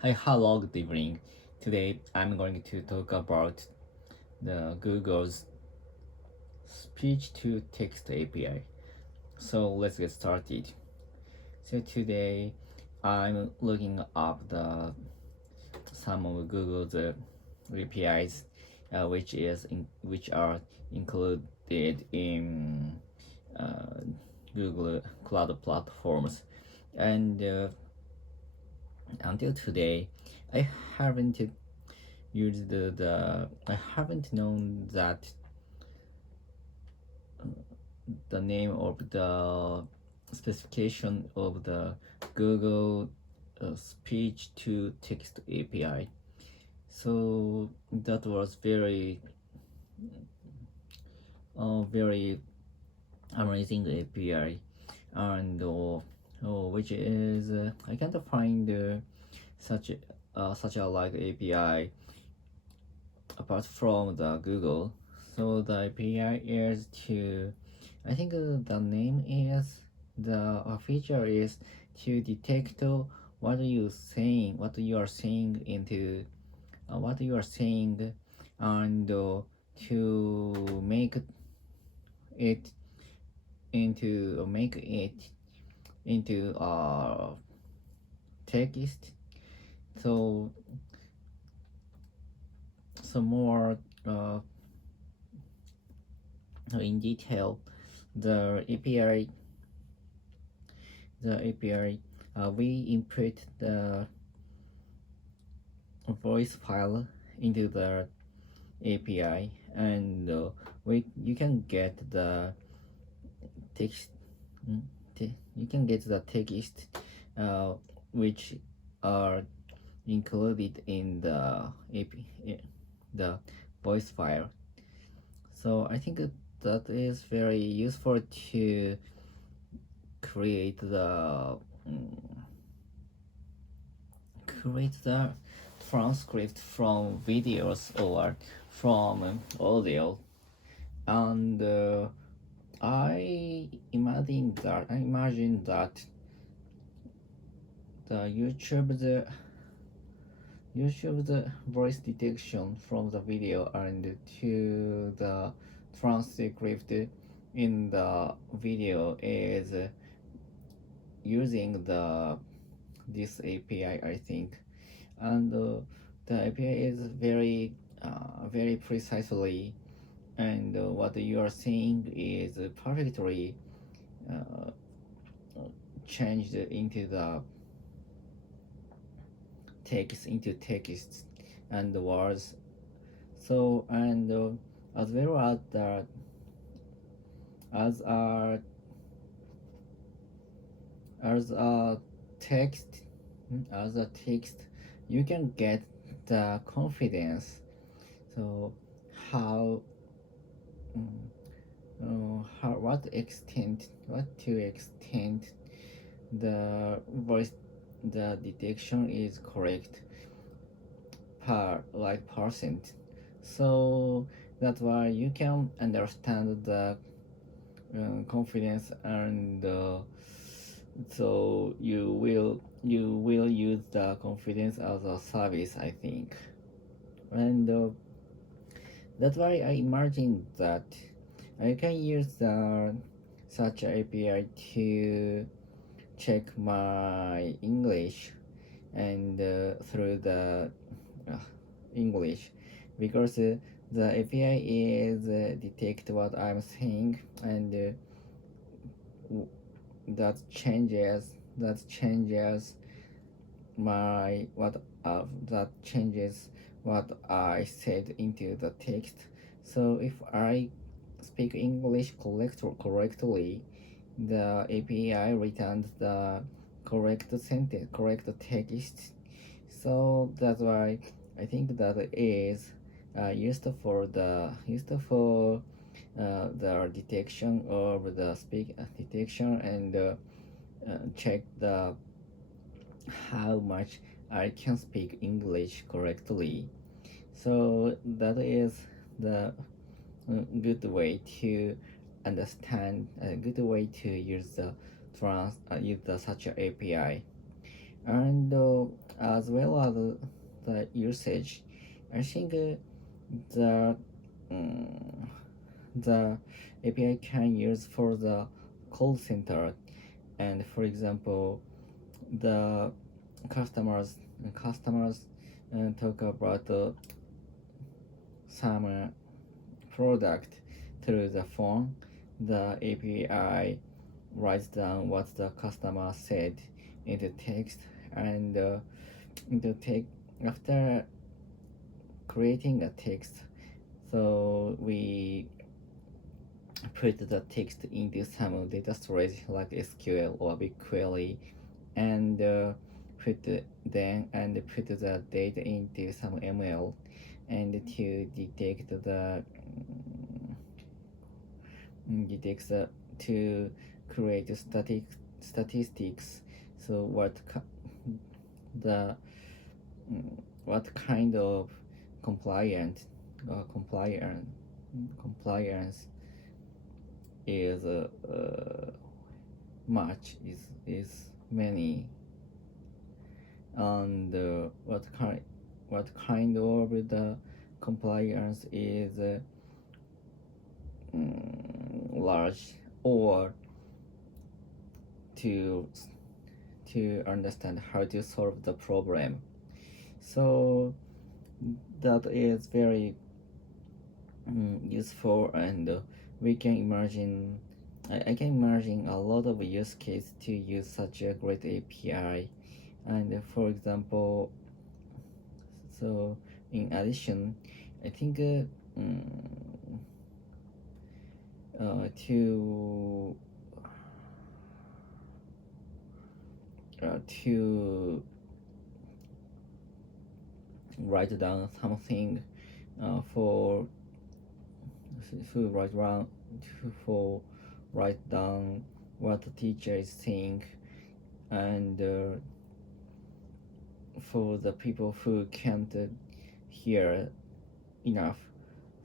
Hi, hello, good evening. Today I'm going to talk about the Google's speech to text API. So let's get started. So today I'm looking up the some of Google's APIs, which are included in uh, Google Cloud platforms, and until today, I haven't used I haven't known that the name of the specification of the Google speech to text API. So that was very amazing API, and which is I can't find such a like API apart from the Google. So the API is to, I think the name is the feature is to detect what you are saying into what you are saying, and to it make it into text. So some more in detail, the API we input the voice file into the API, and we you can get the text mm, you can get the text uh, which are included in the the voice file. So I think that is very useful to create mm, the transcript from videos or from audio, and I imagine that the YouTube the voice detection from the video and to the transcript in the video is using this API, I think, and the API is very precisely, and what you are saying is perfectly uh, changed into the text and words. So, and as well as the as a as a text as a text, you can get the confidence. So how what to extent the voice the detection is correct per like percent. So that's why you can understand the confidence, and so you will use the confidence as a service, I think. And that's why I imagine that I can use such API to check my English, and through the uh, English, because the API is detect what I'm saying, and that changes my that changes what I said into the text. So if I speak English correctly, the API returns the correct text. So that's why I think that is used for the detection of the speak detection, and check the how much I can speak English correctly. So that is the good way to understand, a good way to use use the such a API. and as well as the usage. I think the um, the API can use for the call center, and for example, the customers talk about some product through the phone. The API writes down what the customer said in the text, and the text after creating a text, so we put the text into some data storage like SQL or BigQuery, and put the data into some ML, and to detect the detects to create statistics. So the what kind of compliant compliant compliance is much is many, and what kind of the compliance is large, or to understand how to solve the problem. So that is very useful, and we can imagine I can imagine a lot of use case to use such a great API. And for example, so in addition, I think to write down something for to write down for write down what the teacher is saying, and for the people who can't hear enough.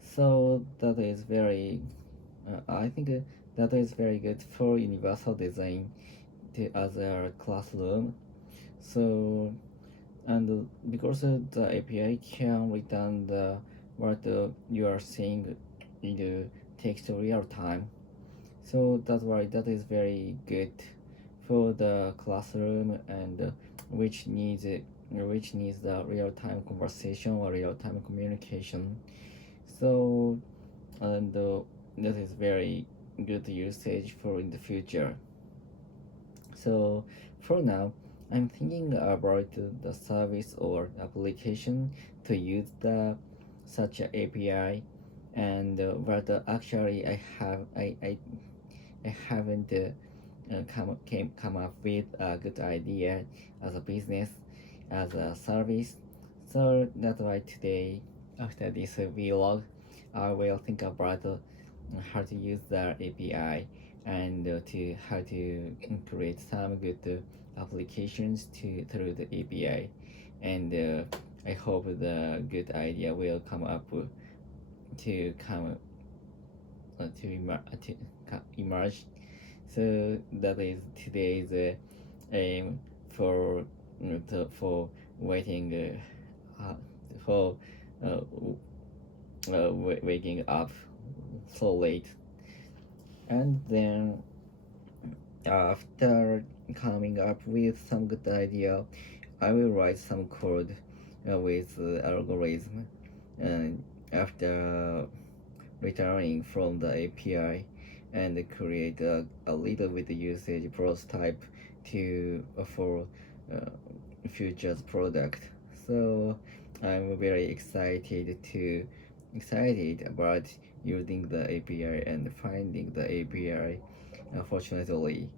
So that is very I think that is very good for universal design to other classroom. So, and because the API can return the what you are saying in the text real time, so that's why that is very good for the classroom, and which needs the real time conversation or real time communication. So, and that is very good usage for in the future. So for now, I'm thinking about the service or application to use the such a API, and but actually I haven't come up with a good idea as a business, as a service. So that's why today, after this vlog, I will think about how to use the API, and to how to create some good applications through the API, and I hope the good idea will come up to come to emerge. So that is today's aim for for waiting for uh, waking up so late, and then after coming up with some good idea, I will write some code with algorithm, and after returning from the API, and create a little bit usage prototype to for uh, future's product. So I'm very excited about using the API and finding the API, unfortunately.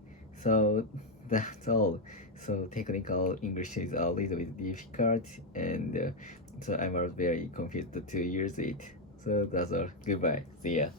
So that's all. So technical English is a little bit difficult, and so I'm very confused to use it. So that's all. Goodbye. See ya.